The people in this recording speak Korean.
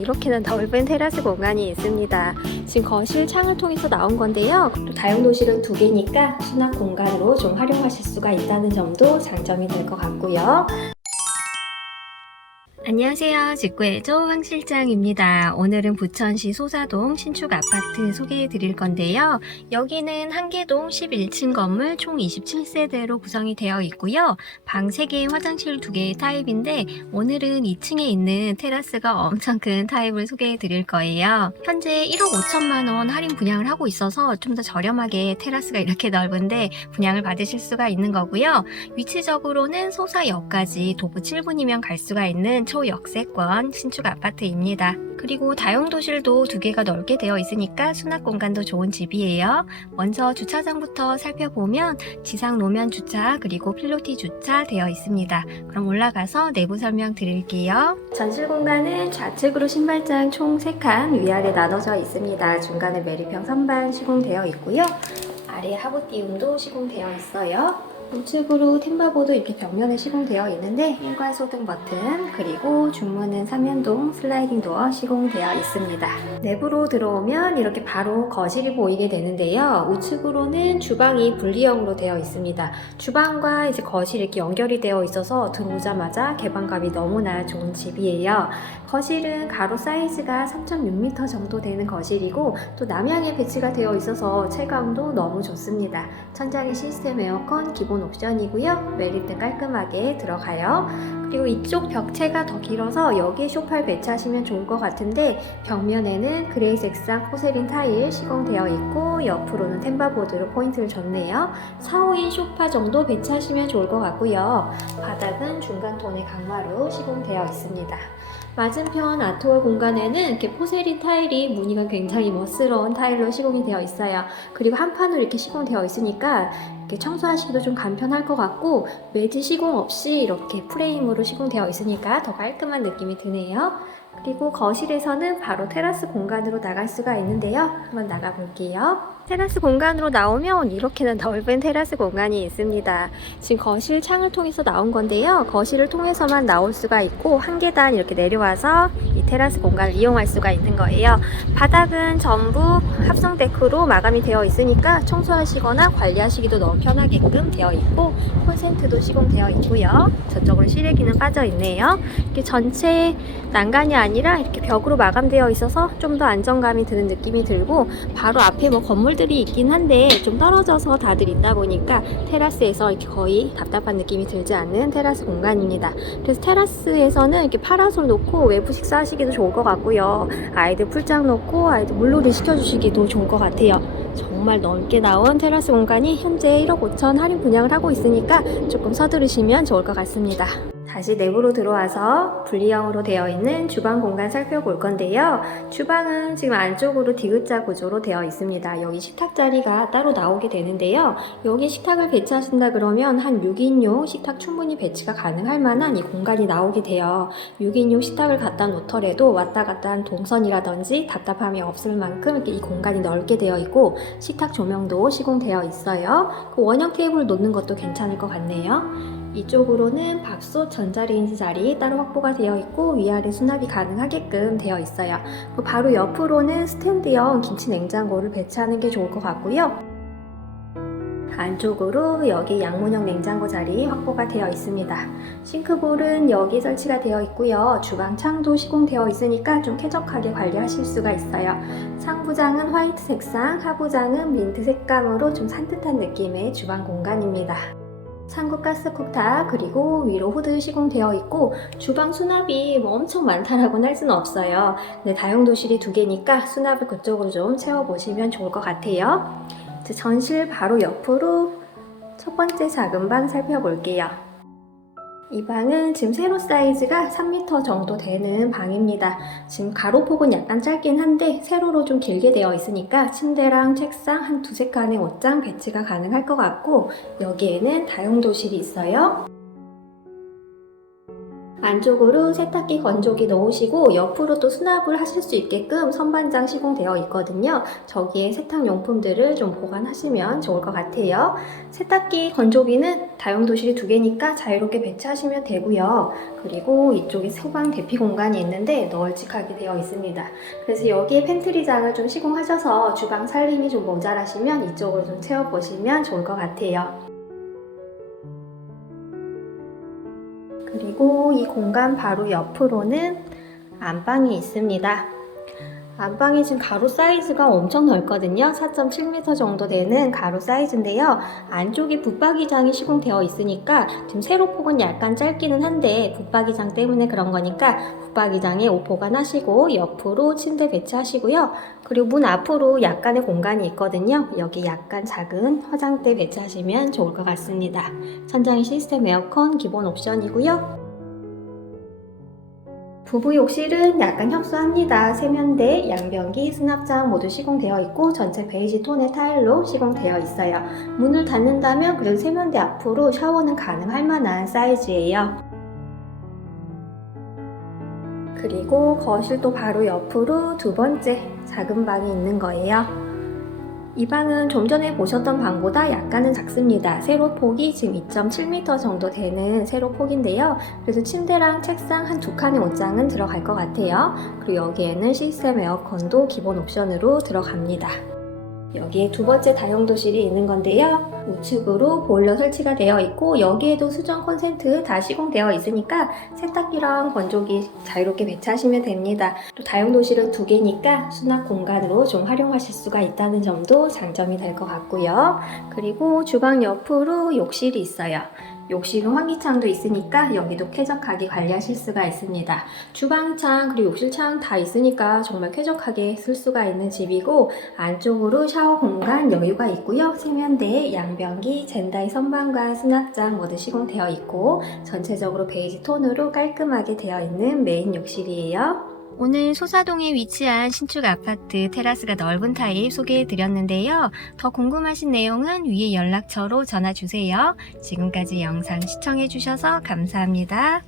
이렇게는 넓은 테라스 공간이 있습니다. 지금 거실 창을 통해서 나온 건데요. 또 다용도실은 두 개니까 수납 공간으로 좀 활용하실 수가 있다는 점도 장점이 될 것 같고요. 안녕하세요. 직구의 조 황 실장입니다. 오늘은 부천시 소사동 신축 아파트 소개해 드릴 건데요. 여기는 한계동 11층 건물 총 27세대로 구성이 되어 있고요. 방 3개, 화장실 2개의 타입인데 오늘은 2층에 있는 테라스가 엄청 큰 타입을 소개해 드릴 거예요. 현재 1억 5천만 원 할인 분양을 하고 있어서 좀 더 저렴하게 테라스가 이렇게 넓은데 분양을 받으실 수가 있는 거고요. 위치적으로는 소사역까지 도보 7분이면 갈 수가 있는 초역세권 신축 아파트입니다. 그리고 다용도실도 두 개가 넓게 되어 있으니까 수납 공간도 좋은 집이에요. 먼저 주차장부터 살펴보면 지상 노면 주차 그리고 필로티 주차 되어 있습니다. 그럼 올라가서 내부 설명 드릴게요. 전실 공간은 좌측으로 신발장 총 3칸 위아래 나눠져 있습니다. 중간에 메리평 선반 시공되어 있고요. 아래 하부 띄움도 시공되어 있어요. 우측으로 템바보도 이렇게 벽면에 시공되어 있는데 일괄 소등 버튼 그리고 중문은 3연동 슬라이딩 도어 시공되어 있습니다. 내부로 들어오면 이렇게 바로 거실이 보이게 되는데요. 우측으로는 주방이 분리형으로 되어 있습니다. 주방과 이제 거실이 이렇게 연결이 되어 있어서 들어오자마자 개방감이 너무나 좋은 집이에요. 거실은 가로 사이즈가 3.6m 정도 되는 거실이고 또 남향에 배치가 되어 있어서 체감도 너무 좋습니다. 천장에 시스템 에어컨 기본 옵션이고요. 메리트 깔끔하게 들어가요. 그리고 이쪽 벽체가 더 길어서 여기에 쇼파를 배치하시면 좋을 것 같은데 벽면에는 그레이 색상 포세린 타일 시공되어 있고 옆으로는 템바보드로 포인트를 줬네요. 4, 5인 쇼파 정도 배치하시면 좋을 것 같고요. 바닥은 중간 톤의 강화로 시공되어 있습니다. 맞은편 아트월 공간에는 이렇게 포세린 타일이 무늬가 굉장히 멋스러운 타일로 시공이 되어 있어요. 그리고 한 판으로 이렇게 시공되어 있으니까 이렇게 청소하시기도 좀 간편할 것 같고 매지 시공 없이 이렇게 프레임으로 시공되어 있으니까 더 깔끔한 느낌이 드네요. 그리고 거실에서는 바로 테라스 공간으로 나갈 수가 있는데요. 한번 나가 볼게요. 테라스 공간으로 나오면 이렇게는 넓은 테라스 공간이 있습니다. 지금 거실 창을 통해서 나온 건데요. 거실을 통해서만 나올 수가 있고 한 계단 이렇게 내려와서 이 테라스 공간을 이용할 수가 있는 거예요. 바닥은 전부 합성 데크로 마감이 되어 있으니까 청소하시거나 관리하시기도 너무 편하게끔 되어 있고 콘센트도 시공되어 있고요. 저쪽으로 실외기는 빠져 있네요. 이렇게 전체 난간이 아니라 이렇게 벽으로 마감되어 있어서 좀 더 안정감이 드는 느낌이 들고 바로 앞에 뭐 건물들이 있긴 한데 좀 떨어져서 다들 있다 보니까 테라스에서 이렇게 거의 답답한 느낌이 들지 않는 테라스 공간입니다. 그래서 테라스에서는 이렇게 파라솔 놓고 외부 식사하시기도 좋을 것 같고요. 아이들 풀장 놓고 아이들 물놀이 시켜주시기도 좋을 것 같아요. 정말 넓게 나온 테라스 공간이 현재 1억 5천 할인 분양을 하고 있으니까 조금 서두르시면 좋을 것 같습니다. 다시 내부로 들어와서 분리형으로 되어 있는 주방 공간 살펴볼 건데요. 주방은 지금 안쪽으로 디귿자 구조로 되어 있습니다. 여기 식탁 자리가 따로 나오게 되는데요. 여기 식탁을 배치하신다 그러면 한 6인용 식탁 충분히 배치가 가능할 만한 이 공간이 나오게 돼요. 6인용 식탁을 갖다 놓더라도 왔다 갔다 한 동선이라든지 답답함이 없을 만큼 이렇게 이 공간이 넓게 되어 있고 식탁 조명도 시공되어 있어요. 그 원형 테이블 놓는 것도 괜찮을 것 같네요. 이쪽으로는 밥솥 전자레인지 자리 따로 확보가 되어 있고 위아래 수납이 가능하게끔 되어 있어요. 그 바로 옆으로는 스탠드형 김치 냉장고를 배치하는 게 좋을 것 같고요. 안쪽으로 여기 양문형 냉장고 자리 확보가 되어 있습니다. 싱크볼은 여기 설치가 되어 있고요. 주방 창도 시공되어 있으니까 좀 쾌적하게 관리하실 수가 있어요. 상부장은 화이트 색상, 하부장은 민트 색감으로 좀 산뜻한 느낌의 주방 공간입니다. 상구 가스 쿡탑 그리고 위로 후드 시공되어 있고 주방 수납이 뭐 엄청 많다라고는 할 수는 없어요. 근데 다용도실이 두 개니까 수납을 그쪽으로 좀 채워보시면 좋을 것 같아요. 전실 바로 옆으로 첫 번째 작은 방 살펴볼게요. 이 방은 지금 세로 사이즈가 3m 정도 되는 방입니다. 지금 가로폭은 약간 짧긴 한데 세로로 좀 길게 되어 있으니까 침대랑 책상 한 두세 칸의 옷장 배치가 가능할 것 같고 여기에는 다용도실이 있어요. 안쪽으로 세탁기 건조기 넣으시고 옆으로 또 수납을 하실 수 있게끔 선반장 시공되어 있거든요. 저기에 세탁 용품들을 좀 보관하시면 좋을 것 같아요. 세탁기 건조기는 다용도실이 두 개니까 자유롭게 배치하시면 되고요. 그리고 이쪽에 소방 대피 공간이 있는데 널찍하게 되어 있습니다. 그래서 여기에 팬트리장을 좀 시공하셔서 주방 살림이 좀 모자라시면 이쪽으로 좀 채워보시면 좋을 것 같아요. 그리고 이 공간 바로 옆으로는 안방이 있습니다. 안방이 지금 가로 사이즈가 엄청 넓거든요. 4.7m 정도 되는 가로 사이즈인데요. 안쪽에 붙박이장이 시공되어 있으니까 지금 세로폭은 약간 짧기는 한데 붙박이장 때문에 그런 거니까 붙박이장에 옷 보관하시고 옆으로 침대 배치하시고요. 그리고 문 앞으로 약간의 공간이 있거든요. 여기 약간 작은 화장대 배치하시면 좋을 것 같습니다. 천장이 시스템 에어컨 기본 옵션이고요. 부부 욕실은 약간 협소합니다. 세면대, 양변기, 수납장 모두 시공되어 있고 전체 베이지 톤의 타일로 시공되어 있어요. 문을 닫는다면 그래도 세면대 앞으로 샤워는 가능할 만한 사이즈예요. 그리고 거실도 바로 옆으로 두 번째 작은 방이 있는 거예요. 이 방은 좀 전에 보셨던 방보다 약간은 작습니다. 세로 폭이 지금 2.7m 정도 되는 세로 폭인데요. 그래서 침대랑 책상 한 두 칸의 옷장은 들어갈 것 같아요. 그리고 여기에는 시스템 에어컨도 기본 옵션으로 들어갑니다. 여기에 두 번째 다용도실이 있는 건데요. 우측으로 보일러 설치가 되어 있고 여기에도 수전 콘센트 다 시공되어 있으니까 세탁기랑 건조기 자유롭게 배치하시면 됩니다. 또 다용도실은 두 개니까 수납 공간으로 좀 활용하실 수가 있다는 점도 장점이 될 것 같고요. 그리고 주방 옆으로 욕실이 있어요. 욕실은 환기창도 있으니까 여기도 쾌적하게 관리하실 수가 있습니다. 주방창 그리고 욕실창 다 있으니까 정말 쾌적하게 쓸 수가 있는 집이고 안쪽으로 샤워 공간 여유가 있고요. 세면대, 양변기, 젠다이 선반과 수납장 모두 시공되어 있고 전체적으로 베이지 톤으로 깔끔하게 되어 있는 메인 욕실이에요. 오늘 소사동에 위치한 신축 아파트 테라스가 넓은 타입 소개해 드렸는데요. 더 궁금하신 내용은 위에 연락처로 전화 주세요. 지금까지 영상 시청해 주셔서 감사합니다.